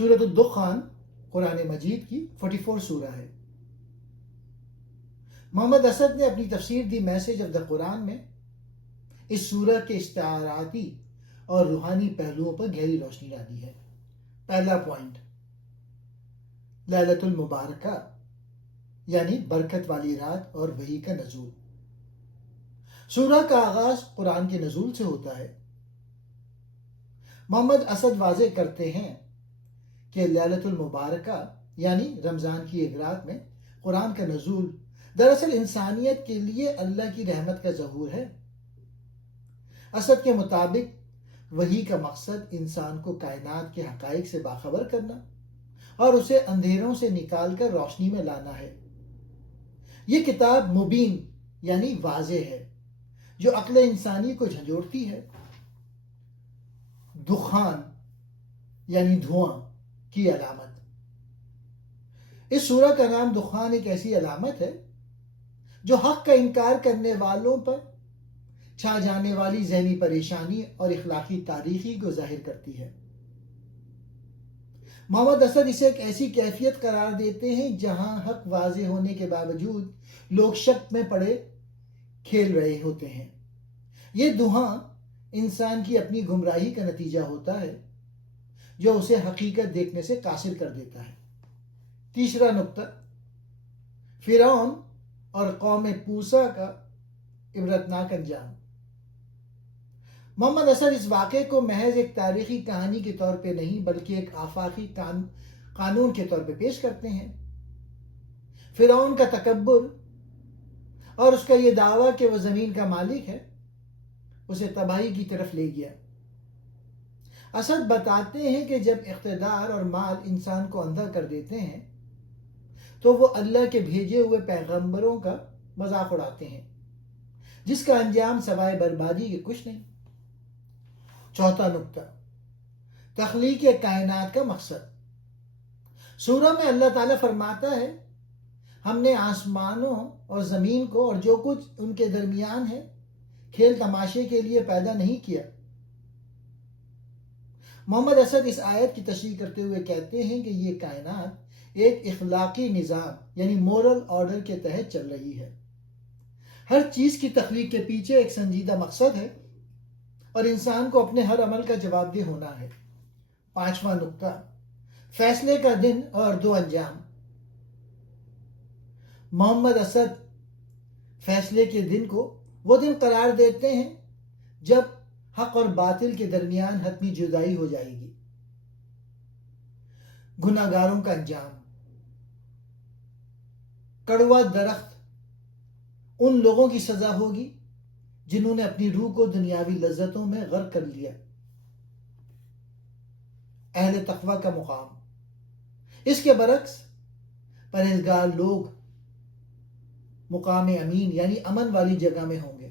سورۃ الدخان قرآن مجید کی 44 سورہ ہے۔ محمد اسد نے اپنی تفسیر دی میسج آف دا قرآن میں اس سورہ کے استعاراتی اور روحانی پہلوؤں پر گہری روشنی ڈالی ہے۔ پہلا پوائنٹ، لیلۃ المبارکہ یعنی برکت والی رات اور وحی کا نزول۔ سورہ کا آغاز قرآن کے نزول سے ہوتا ہے۔ محمد اسد واضح کرتے ہیں کہ لیلۃ المبارکہ یعنی رمضان کی ایک رات میں قرآن کا نزول دراصل انسانیت کے لیے اللہ کی رحمت کا ظہور ہے۔ اسد کے مطابق وحی کا مقصد انسان کو کائنات کے حقائق سے باخبر کرنا اور اسے اندھیروں سے نکال کر روشنی میں لانا ہے۔ یہ کتاب مبین یعنی واضح ہے جو عقل انسانی کو جھنجھوڑتی ہے۔ دخان یعنی دھواں کی علامت۔ اس سورہ کا نام دخان ایک ایسی علامت ہے جو حق کا انکار کرنے والوں پر چھا جانے والی ذہنی پریشانی اور اخلاقی تاریخی کو ظاہر کرتی ہے۔ محمد اسد اسے ایک ایسی کیفیت قرار دیتے ہیں جہاں حق واضح ہونے کے باوجود لوگ شک میں پڑے کھیل رہے ہوتے ہیں۔ یہ دھواں انسان کی اپنی گمراہی کا نتیجہ ہوتا ہے جو اسے حقیقت دیکھنے سے قاصر کر دیتا ہے۔ تیسرا نقطہ، فرعون اور قوم موسیٰ کا عبرتناک انجام۔ محمد اسد اس واقعے کو محض ایک تاریخی کہانی کے طور پہ نہیں بلکہ ایک آفاقی قانون کے طور پہ پیش کرتے ہیں۔ فرعون کا تکبر اور اس کا یہ دعویٰ کہ وہ زمین کا مالک ہے اسے تباہی کی طرف لے گیا۔ اسد بتاتے ہیں کہ جب اقتدار اور مال انسان کو اندھا کر دیتے ہیں تو وہ اللہ کے بھیجے ہوئے پیغمبروں کا مذاق اڑاتے ہیں جس کا انجام سوائے بربادی کے کچھ نہیں۔ چوتھا نقطہ، تخلیق کائنات کا مقصد۔ سورہ میں اللہ تعالیٰ فرماتا ہے ہم نے آسمانوں اور زمین کو اور جو کچھ ان کے درمیان ہے کھیل تماشے کے لیے پیدا نہیں کیا۔ محمد اسد اس آیت کی تشریح کرتے ہوئے کہتے ہیں کہ یہ کائنات ایک اخلاقی نظام یعنی مورل آرڈر کے تحت چل رہی ہے۔ ہر چیز کی تخلیق کے پیچھے ایک سنجیدہ مقصد ہے اور انسان کو اپنے ہر عمل کا جواب دہ ہونا ہے۔ پانچواں نقطہ، فیصلے کا دن اور دو انجام۔ محمد اسد فیصلے کے دن کو وہ دن قرار دیتے ہیں جب حق اور باطل کے درمیان حتمی جدائی ہو جائے گی۔ گناہگاروں کا انجام۔ کڑوا درخت ان لوگوں کی سزا ہوگی جنہوں نے اپنی روح کو دنیاوی لذتوں میں غرق کر لیا۔ اہل تقوی کا مقام۔ اس کے برعکس پرہیزگار لوگ مقام امین یعنی امن والی جگہ میں ہوں گے۔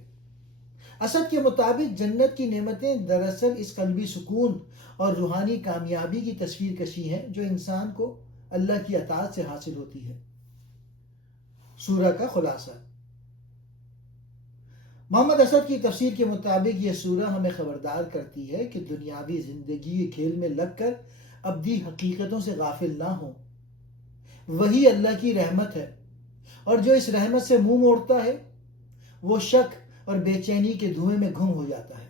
اسد کے مطابق جنت کی نعمتیں دراصل اس قلبی سکون اور روحانی کامیابی کی تصویر کشی ہیں جو انسان کو اللہ کی اطاعت سے حاصل ہوتی ہے۔ سورہ کا خلاصہ۔ محمد اسد کی تفسیر کے مطابق یہ سورہ ہمیں خبردار کرتی ہے کہ دنیاوی زندگی کے کھیل میں لگ کر ابدی حقیقتوں سے غافل نہ ہوں۔ وہی اللہ کی رحمت ہے اور جو اس رحمت سے منہ موڑتا ہے وہ شک اور بے چینی کے دھوئیں میں گم ہو جاتا ہے۔